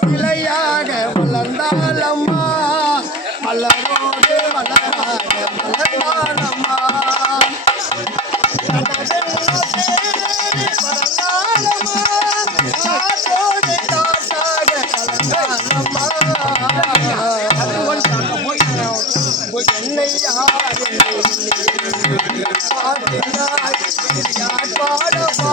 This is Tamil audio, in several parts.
சிலையாக வளர்ந்தால் அம்மா. மலரோடு மலராக மலர்ந்தால் அம்மா. என்னையா பாடமா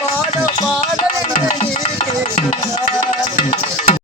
பாட பாட